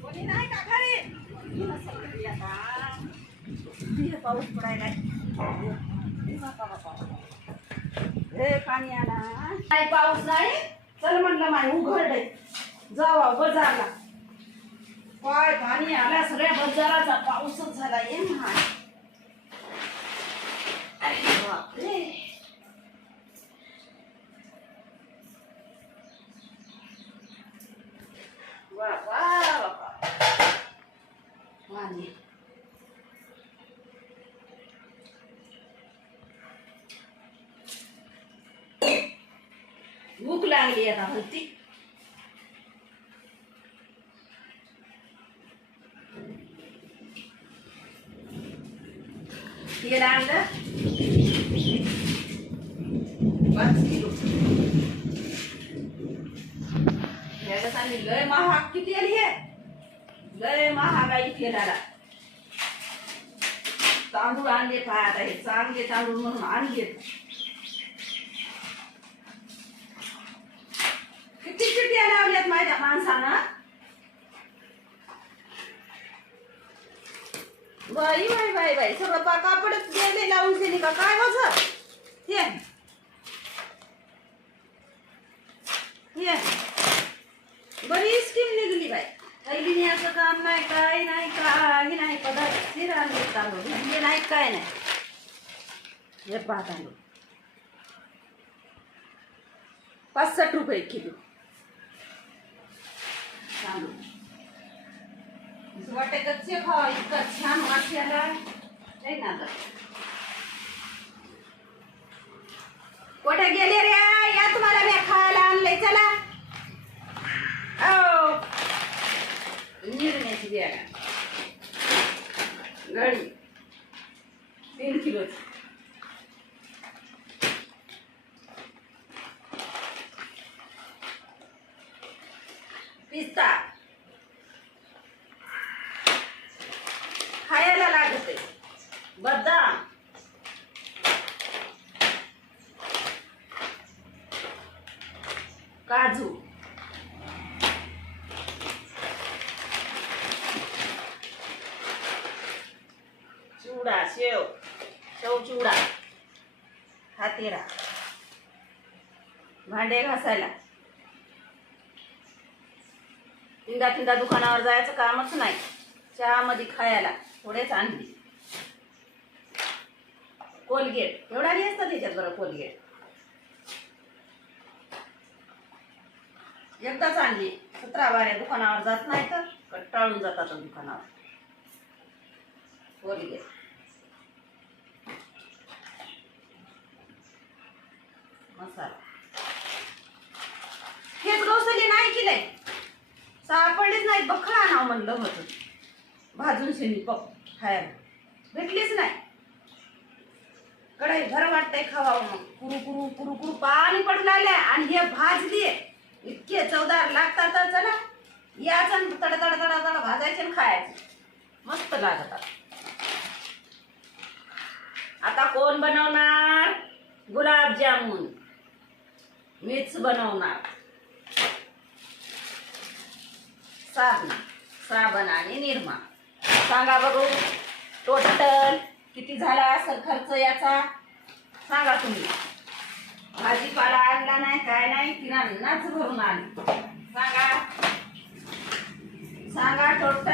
कोणी नाही का घरी? पाऊस पडायला हे पाणी आला काय पाऊस नाही. चल म्हटलं माय उघडले जावा बाजारला. काय पाणी आला सगळ्या बाजाराचा पाऊसच झाला. ये महान अरे बापरे. वा वा वा पाणी भूक लागली आता होती. तेल आणलं 5 किलो. लय महाग किती आली आहे. लय महागाई तेलाला. तांदूळ आणले पाय आता हे चांगले तांदूळ म्हणून आणले. किती चिट्ट्या लावल्यात माझ्या माणसानं. बाई बाई बाई बाई सगळं कापडच गेले लावून दिली का काय माझं. ये बरी स्कीम निघली बाई. पहिली न्यायचं काम नाही काय नाही काही नाही. पदार्थ आणले तांदूळ म्हणजे नाही काय नाही. हे पाहत तांदूळ 65 रुपये किलो तांदूळ. वाटे कच्चे खावा इतका छान वाट्याला नाही ना. कुठे गेले रे. या तुम्हाला मी खायला आणलंय चला. निर्ण्याची बिया गडी 3 किलोची. पिस्ता खायला लागते. बदाम काजू चिवडा शेव चिवडा हातेरा भांडे घासायला. तिंदा दुकानावर जायचं कामच नाही. चहामध्ये खायला थोडेच आणली. कोलगेट एवढा नाही असतं त्याच्यात बरं. कोलगेट एकदाच आणली. 17 दुकानावर जात नाही तर कंटाळून जातात दुकानावर. कोलगेट मसाला हेच गवसली नाही केलंय. सापडलीच नाही. बखळा आणावं म्हणलं होतं भाजून शेणी पप खायला भेटलीच नाही. कढई घर वाटतंय खावावं. मग कुरू कुरू कुरू कुरू पाणी पडू लागल्या आणि हे भाजली इतके चवदार लागतात. तर चला याचं तड तड तड तड भाजायचे आणि खायचे मस्त लागतात. आता कोण बनवणार. गुलाबजामुन मीच बनवणार. साबण आणि निरमा. सांगा बघू टोटल किती झाला असेल खर्च याचा. सांगा तुम्ही. भाजीपाला आणला नाही काय नाही. किराणाच भरून आली. सांगा टोटल